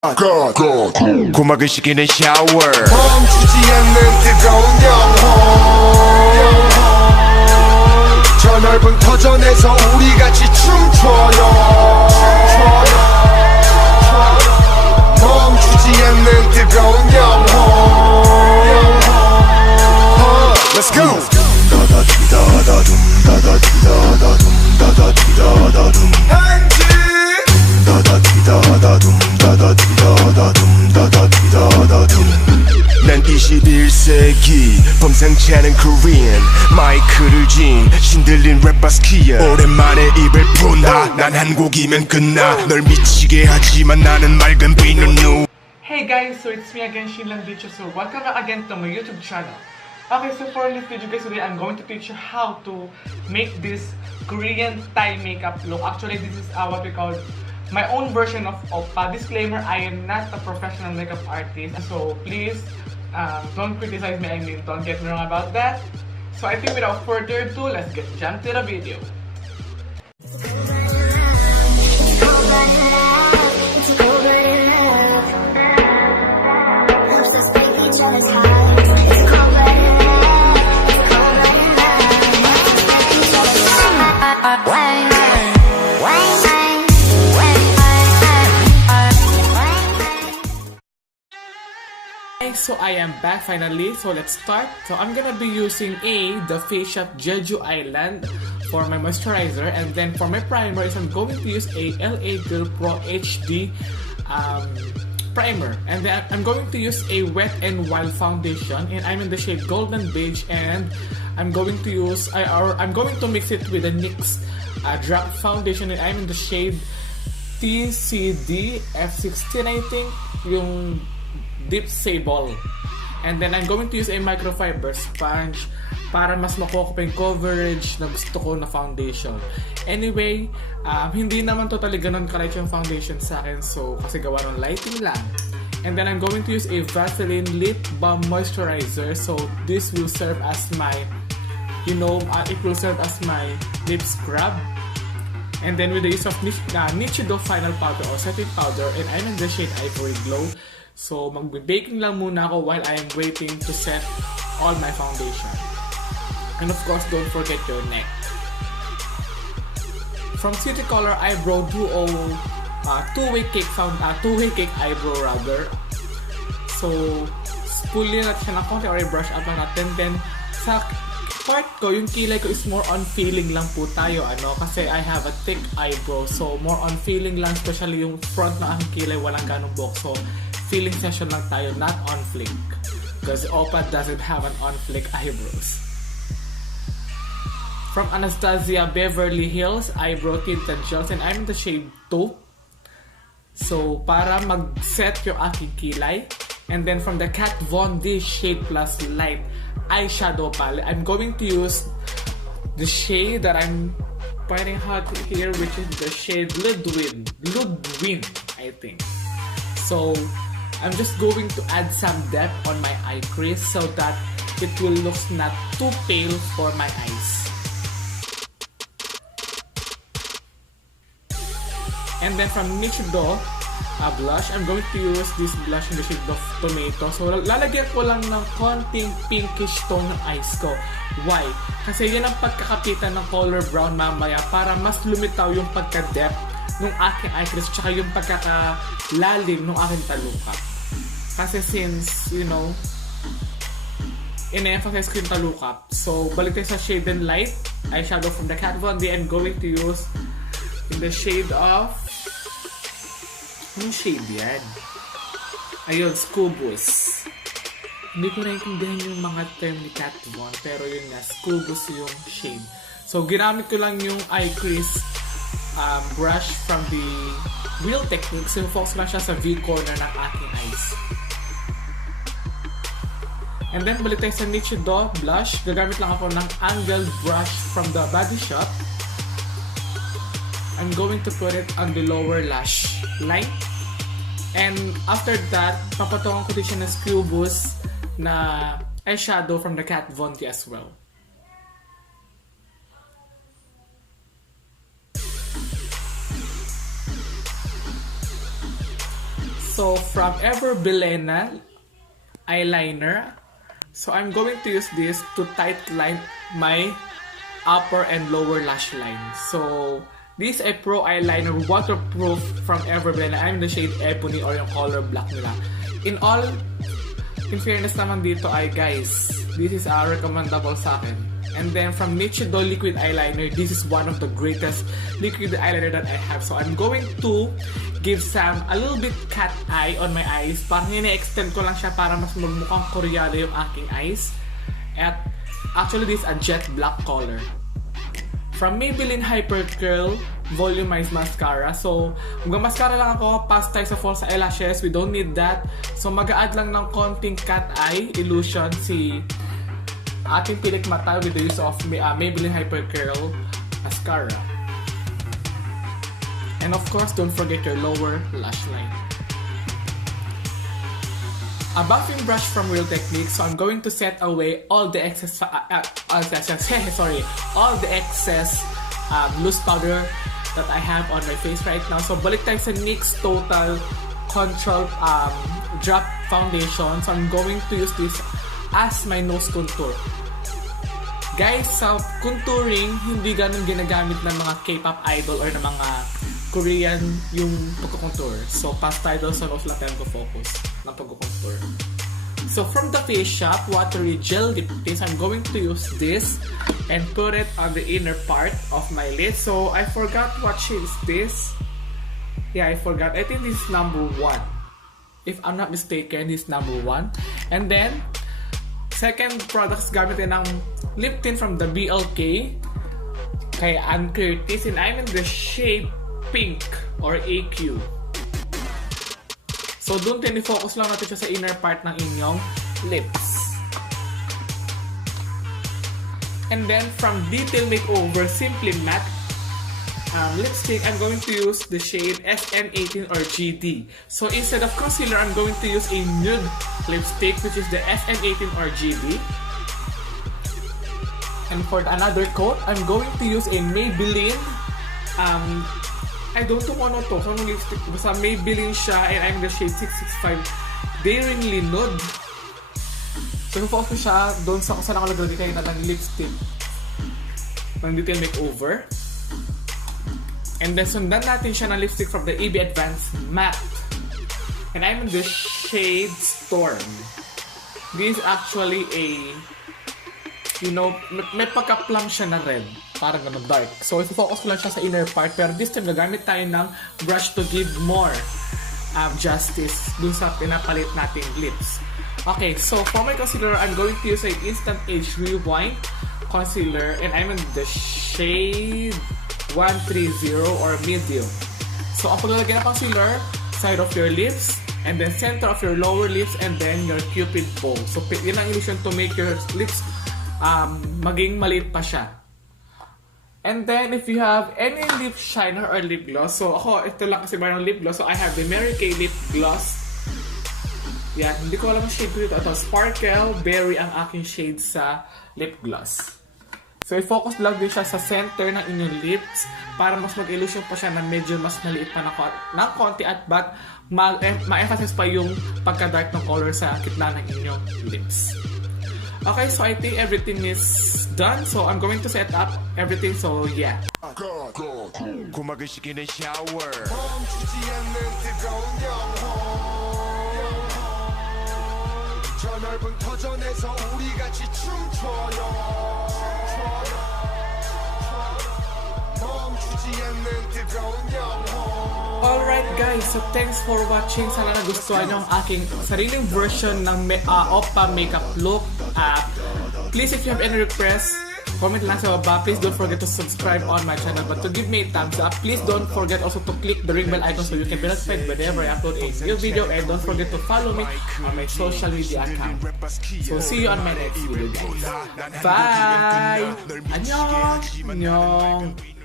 고막을 식히는 샤워 멈추지 않는 뜨거운 영혼 저 넓은 터전에서 우리 같이 춤춰요 멈추지 않는 뜨거운 영혼 Let's go! 난 21세기 범상치 않은 Korean 마이크를 쥔 신들린 랩바스키야 오랜만에 입을 푼다 난 한 곡이면 끝나 널 미치게 하지만 나는 맑은 비는 누 Hey guys, so it's me again, Shinlan Teacher. So welcome back again to my YouTube channel. Okay, so for this video guys, today I'm going to teach you how to make this Korean Thai makeup look. Actually, this is what we call my own version of Oppa. Disclaimer, I am not a professional makeup artist. So please, don't criticize me. I mean, don't get me wrong about that. So I think without further ado, let's get jump to the video. So I am back finally, so let's start. So I'm gonna be using the Face Shop Jeju Island for my moisturizer, and then for my primer is I'm going to use a LA Girl Pro HD primer, and then I'm going to use a Wet n Wild foundation, and I'm in the shade Golden Beige, and I'm going to use I'm going to mix it with the NYX drop foundation, and I'm in the shade TCD F16, I think, yung Deep Sable. And then I'm going to use a microfiber sponge para mas makuha ko pa yung coverage na gusto ko na foundation. Anyway, hindi naman totally ganun ka-light yung foundation sa akin, so kasi gawa ng lighting lang. And then I'm going to use a Vaseline Lip Balm moisturizer, so this will serve as my, it will serve as my lip scrub. And then with the use of Nichido final powder or setting powder, and I'm in the shade Ivory Glow. So, magbe-baking lang muna ako while I am waiting to set all my foundation. And of course, don't forget your neck. From City Color Eyebrow Duo, two-way cake eyebrow rather. So, spoolie natin siya ng konti or i-brush up lang natin. Then, sa part ko, yung kilay ko is more on feeling lang po tayo, kasi I have a thick eyebrow. So, more on feeling lang, especially yung front na aking kilay, walang ganong buhok. So, feeling session lang tayo, not on flick. Because Oppa doesn't have an on flick eyebrows. From Anastasia Beverly Hills Eyebrow Tinted Gels, and I'm in the shade Taupe. So, para mag-set yung aking kilay. And then from the Katvon this Shade Plus Light Eyeshadow palette, I'm going to use the shade that I'm pointing out here, which is the shade Ludwin, I think. So, I'm just going to add some depth on my eye crease so that it will look not too pale for my eyes. And then from Nichido Blush, I'm going to use this blush in the shade of Tomato. So lalagyan ko lang ng konting pinkish tone ng eyes ko. Why? Kasi yan ang pagkakapitan ng color brown mamaya para mas lumitaw yung pagka-depth nung aking eye crease tsaka yung pagkakalalim nung aking talukap. Kasi since, ina-emphasize ko yung talukap. So, balik tayo sa Shade and Light eyeshadow from the Katvon. I'm going to use in the shade of... Anong shade yan? Ayun, Scubus. Hindi ko naiintindihan yung mga term ni Katvon, pero yun nga, Scubus yung shade. So, ginamit ko lang yung eye crease brush from the Real Technique. So, focus lang siya sa V-corner ng aking eyes. And then, balik tayo sa Nichido Blush. Gagamit lang ako ng angled brush from the Body Shop. I'm going to put it on the lower lash line. And after that, papatungan ko din siya ng Scubus na eyeshadow from the Katvon as well. So from Belena eyeliner. So I'm going to use this to tightline my upper and lower lash line. So this is a pro eyeliner, waterproof from Belena. I'm in the shade Ebony or yung color black nila. In fairness naman dito ay guys, this is recommendable sa akin. And then from Nichido liquid eyeliner, this is one of the greatest liquid eyeliner that I have. So I'm going to give a little bit cat eye on my eyes. Parang ini-extend ko lang siya para mas magmukhang koreano yung aking eyes. At actually this is a jet black color. From Maybelline Hyper Curl Volumized Mascara. So, mag-mascara lang ako, past tayo sa false eyelashes. We don't need that. So, mag-a-add lang ng konting cat eye illusion si ating pilik mata with the use of Maybelline Hyper Curl Mascara. And of course, don't forget your lower lash line. A buffing brush from Real Techniques. So I'm going to set away all the excess, all the excess loose powder that I have on my face right now. So balik tayo sa NYX Total Control Drop Foundation. So I'm going to use this as my nose contour. Guys, sa contouring, hindi ganun ginagamit ng mga K-pop idol or ng mga Korean yung pagkukontour. So, past tayo sa nose lang tayo focus ng pagkukontour. So, from the Face Shop Watery Gel Lip Tint, I'm going to use this and put it on the inner part of my lid. So, I forgot what shade is this. Yeah, I forgot. I think this is number 1. If I'm not mistaken, this is number 1. And then, second products gamitin ng lip tint from the BLK kay Ann Curtis, and I'm in the shade Pink or AQ. So dun focus lang natin siya sa inner part ng inyong lips. And then from Detail Makeover Simply Matte lipstick, I'm going to use the shade SN18 or GD. So instead of concealer, I'm going to use a nude lipstick which is the SN18 or GD. And for another coat, I'm going to use a Maybelline I don't know kung ano to. So, anong lipstick? Basta Maybelline siya and I'm the shade 665 Daringly Nude. So, focus ko siya doon sa kung saan ako naglagay kayo na ng lipstick ng Detail Makeover. And then, sundan natin siya ng lipstick from the EB Advanced Matte. And I'm in the shade Storm. This is actually a, you know, may pagka-plum siya na red. Parang ganun dark. So, i-focus ko lang siya sa inner part. Pero this time, gagamit tayo ng brush to give more justice dun sa pinapalit nating lips. Okay, so for my concealer, I'm going to use an Instant Age Rewind concealer. And I'm in the shade 130 or medium. So, ang paglalagay ng concealer, side of your lips, and then center of your lower lips, and then your cupid bow. So, yun ang illusion to make your lips maging maliit pa siya. And then, if you have any lip shiner or lip gloss, so ako, ito lang kasi mayroong lip gloss. So, I have the Mary Kay Lip Gloss. Yan, hindi ko alam ang shade ko dito. Ito, Sparkle Berry ang aking shade sa lip gloss. So, i-focus lang din siya sa center ng inyong lips para mas mag-illusion pa siya na medyo mas maliit pa ng konti at but ma-emphasize pa yung pagka-dark ng color sa gitna ng inyong lips. Okay, so I think everything is done. So I'm going to set up everything. So yeah. 고막을 식히는 샤워. 멈추지 않는 뜨거운 영혼. 저 넓은 터전에서 우리 같이 춤춰요. 멈추지 않는 뜨거운 영혼. Alright guys, so thanks for watching. Sana nagustuhan nyo ang aking sariling version ng Oppa makeup look. Please, if you have any requests, comment lang sa baba. Please don't forget to subscribe on my channel. But to give me a thumbs up, please don't forget also to click the ring bell icon so you can be notified whenever I upload a new video. And don't forget to follow me on my social media account. So see you on my next video guys. Bye! Annyeong! Annyeong!